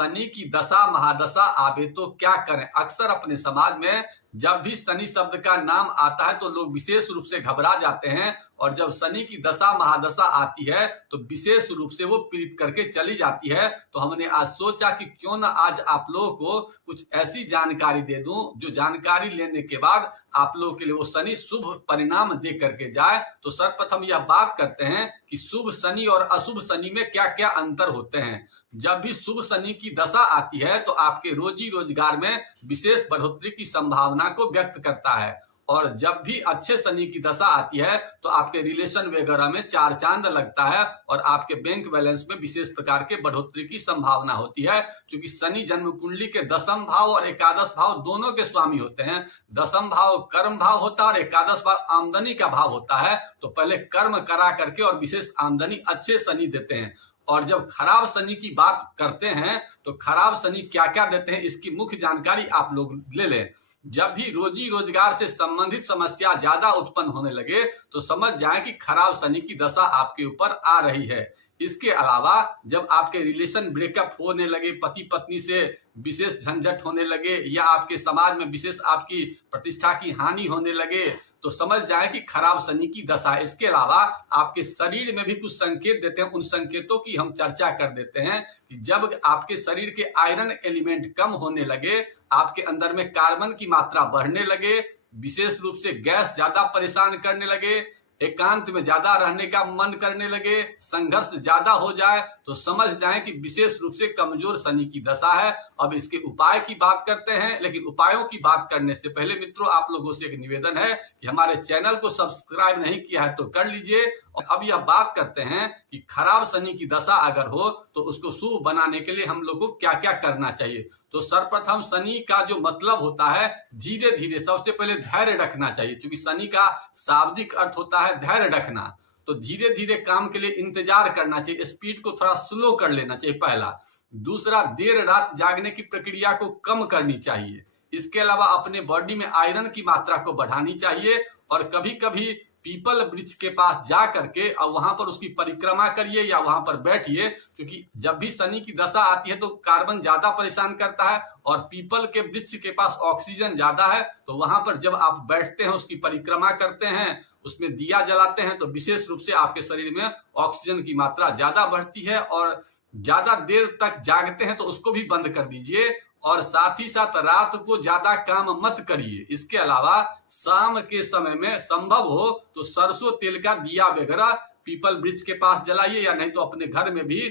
शनि की दशा महादशा आवे तो क्या करें। अक्सर अपने समाज में जब भी शनि शब्द का नाम आता है तो लोग विशेष रूप से घबरा जाते हैं, और जब शनि की दशा महादशा आती है तो विशेष रूप से वो पीड़ित करके चली जाती है। तो हमने आज सोचा कि क्यों ना आज आप लोगों को कुछ ऐसी जानकारी दे दूं जो जानकारी लेने के बाद आप लोगों के लिए वो शनि शुभ परिणाम दे करके जाए। तो सर्वप्रथम यह बात करते हैं कि शुभ शनि और अशुभ शनि में क्या क्या अंतर होते हैं। जब भी शुभ शनि की दशा आती है तो आपके रोजी रोजगार में विशेष बढ़ोतरी की संभावना को व्यक्त करता है, और जब भी अच्छे शनि की दशा आती है तो आपके रिलेशन वगैरह में चार चांद लगता है और आपके बैंक बैलेंस में विशेष प्रकार के बढ़ोतरी की संभावना होती है। क्योंकि शनि जन्म कुंडली के दशम भाव और एकादश भाव दोनों के स्वामी होते हैं। दशम भाव कर्म भाव होता है और एकादश भाव आमदनी का भाव होता है। तो पहले कर्म करा करके और विशेष आमदनी अच्छे शनि देते हैं। और जब खराब शनि की बात करते हैं तो खराब शनि क्या क्या देते हैं इसकी मुख्य जानकारी आप लोग ले लें। जब भी रोजी रोजगार से संबंधित समस्या ज्यादा उत्पन्न होने लगे तो समझ जाएं कि खराब शनि की दशा आपके ऊपर आ रही है। इसके अलावा जब आपके रिलेशन ब्रेकअप होने लगे, पति पत्नी से विशेष झंझट होने लगे, या आपके समाज में विशेष आपकी प्रतिष्ठा की हानि होने लगे, तो समझ जाए कि खराब शनि की दशा। इसके अलावा आपके शरीर में भी कुछ संकेत देते हैं। उन संकेतों की हम चर्चा कर देते हैं कि जब आपके शरीर के आयरन एलिमेंट कम होने लगे, आपके अंदर में कार्बन की मात्रा बढ़ने लगे, विशेष रूप से गैस ज्यादा परेशान करने लगे, एकांत में ज्यादा रहने का मन करने लगे, संघर्ष ज्यादा हो जाए, तो समझ जाएं कि विशेष रूप से कमजोर शनि की दशा है। अब इसके उपाय की बात करते हैं, लेकिन उपायों की बात करने से पहले मित्रों आप लोगों से एक निवेदन है कि हमारे चैनल को सब्सक्राइब नहीं किया है तो कर लीजिए। और अब यह बात करते हैं कि खराब शनि की दशा अगर हो तो उसको शुभ बनाने के लिए हम लोग को क्या क्या करना चाहिए। तो सर्वप्रथम शनि का जो मतलब होता है धीरे धीरे, सबसे पहले धैर्य रखना चाहिए, क्योंकि शनि का शाब्दिक अर्थ होता है धैर्य रखना। तो धीरे धीरे काम के लिए इंतजार करना चाहिए, स्पीड को थोड़ा स्लो कर लेना चाहिए पहला। दूसरा, देर रात जागने की प्रक्रिया को कम करनी चाहिए। इसके अलावा अपने बॉडी में आयरन की मात्रा को बढ़ानी चाहिए, और कभी कभी पीपल वृक्ष के पास जा करके और वहां पर उसकी परिक्रमा करिए या वहां पर बैठिए। क्योंकि जब भी शनि की दशा आती है तो कार्बन ज्यादा परेशान करता है और पीपल के वृक्ष के पास ऑक्सीजन ज्यादा है। तो वहां पर जब आप बैठते हैं, उसकी परिक्रमा करते हैं, उसमें दिया जलाते हैं, तो विशेष रूप से आपके शरीर में ऑक्सीजन की मात्रा ज्यादा बढ़ती है। और ज्यादा देर तक जागते हैं तो उसको भी बंद कर दीजिए, और साथ ही साथ रात को ज्यादा काम मत करिए। इसके अलावा शाम के समय में संभव हो तो सरसों तेल का दिया वगैरह पीपल वृक्ष के पास जलाइए, या नहीं तो अपने घर में भी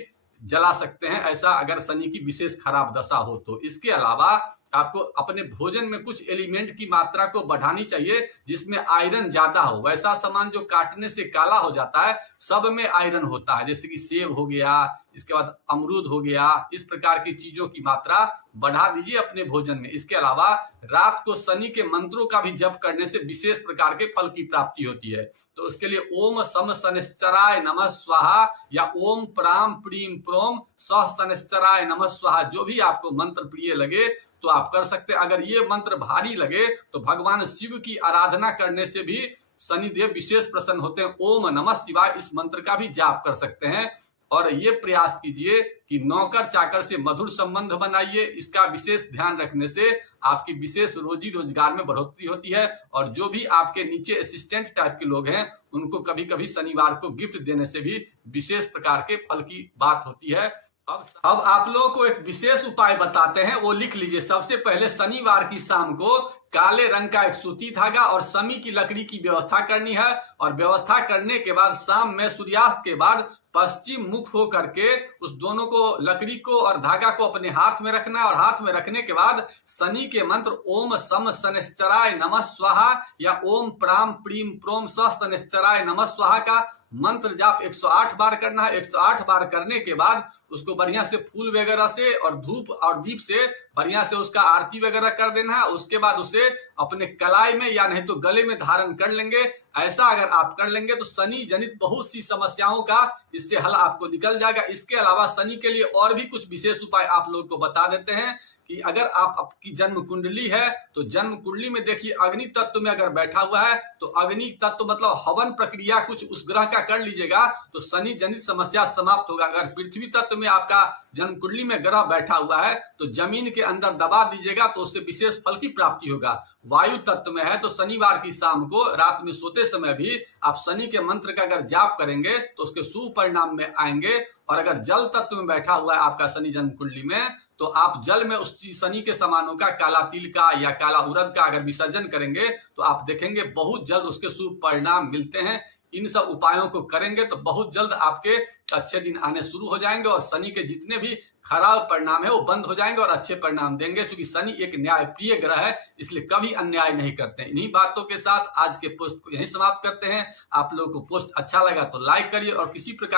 जला सकते हैं, ऐसा अगर शनि की विशेष खराब दशा हो तो। इसके अलावा आपको अपने भोजन में कुछ एलिमेंट की मात्रा को बढ़ानी चाहिए जिसमें आयरन ज्यादा हो। वैसा सामान जो काटने से काला हो जाता है सब में आयरन होता है, जैसे कि सेब हो गया, इसके बाद अमरूद हो गया, इस प्रकार की चीजों की मात्रा बढ़ा दीजिए अपने भोजन में। इसके अलावा रात को शनि के मंत्रों का भी जप करने से विशेष प्रकार के फल की प्राप्ति होती है। तो उसके लिए ओम सम शनिश्चराय नमः स्वाहा या ओम प्राम प्रीम प्रोम सह शनिश्चराय नमः स्वाहा, जो भी आपको मंत्र प्रिय लगे तो आप कर सकते हैं। अगर ये मंत्र भारी लगे तो भगवान शिव की आराधना करने से भी शनिदेव विशेष प्रसन्न होते हैं। ओम नमः शिवाय इस मंत्र का भी जाप कर सकते हैं। और ये प्रयास कीजिए कि नौकर चाकर से मधुर संबंध बनाइए। इसका विशेष ध्यान रखने से आपकी विशेष रोजी रोजगार में बढ़ोतरी होती है। और जो भी आपके नीचे असिस्टेंट टाइप के लोग हैं उनको कभी कभी शनिवार को गिफ्ट देने से भी विशेष प्रकार के फल की बात होती है। अब आप लोगों को एक विशेष उपाय बताते हैं, वो लिख लीजिए। सबसे पहले शनिवार की शाम को काले रंग का एक सूती धागा और शमी की लकड़ी की व्यवस्था करनी है। और व्यवस्था करने के बाद शाम में सूर्यास्त के बाद पश्चिम मुख हो करके उस दोनों को, लकड़ी को और धागा को अपने हाथ में रखना है। और हाथ में रखने के बाद शनि के मंत्र ओम सम शनिश्चराय नमः स्वाहा या ओम प्राम प्रीम प्रोम सह शनिश्चराय नमः स्वाहा का मंत्र जाप 108 बार करना है। 108 बार करने के बाद उसको बढ़िया से फूल वगैरह से और धूप और दीप से बढ़िया से उसका आरती वगैरह कर देना है। उसके बाद उसे अपने कलाई में या नहीं तो गले में धारण कर लेंगे। ऐसा अगर आप कर लेंगे तो शनि जनित बहुत सी समस्याओं का इससे हल आपको निकल जाएगा। इसके अलावा शनि के लिए और भी कुछ विशेष उपाय आप लोगों को बता देते हैं कि अगर आपकी जन्म कुंडली है तो जन्म कुंडली में देखिए अग्नि तत्व में अगर बैठा हुआ है तो अग्नि तत्व मतलब हवन प्रक्रिया कुछ उस ग्रह का कर लीजिएगा तो शनि जनित समस्या समाप्त होगा। अगर पृथ्वी तत्व में आपका जन्म कुंडली में ग्रह बैठा हुआ है तो जमीन के अंदर दबा दीजिएगा तो उससे विशेष फल की प्राप्ति होगा। वायु तत्व में है तो शनिवार की शाम को रात में सोते समय भी आप शनि के मंत्र का अगर जाप करेंगे तो उसके शुभ परिणाम में आएंगे। और अगर जल तत्व में बैठा हुआ है आपका शनि जन्म कुंडली में तो आप जल में उस शनि के समानों का काला तिल का या काला उड़द का अगर विसर्जन करेंगे तो आप देखेंगे बहुत जल्द उसके शुभ परिणाम मिलते हैं। इन सब उपायों को करेंगे तो बहुत जल्द आपके अच्छे दिन आने शुरू हो जाएंगे और शनि के जितने भी खराब परिणाम है वो बंद हो जाएंगे और अच्छे परिणाम देंगे। क्योंकि शनि एक न्यायप्रिय ग्रह है इसलिए कभी अन्याय नहीं करते। इन्हीं बातों के साथ आज के पोस्ट को यहीं समाप्त करते हैं। आप लोगों को पोस्ट अच्छा लगा तो लाइक करिए और किसी प्रकार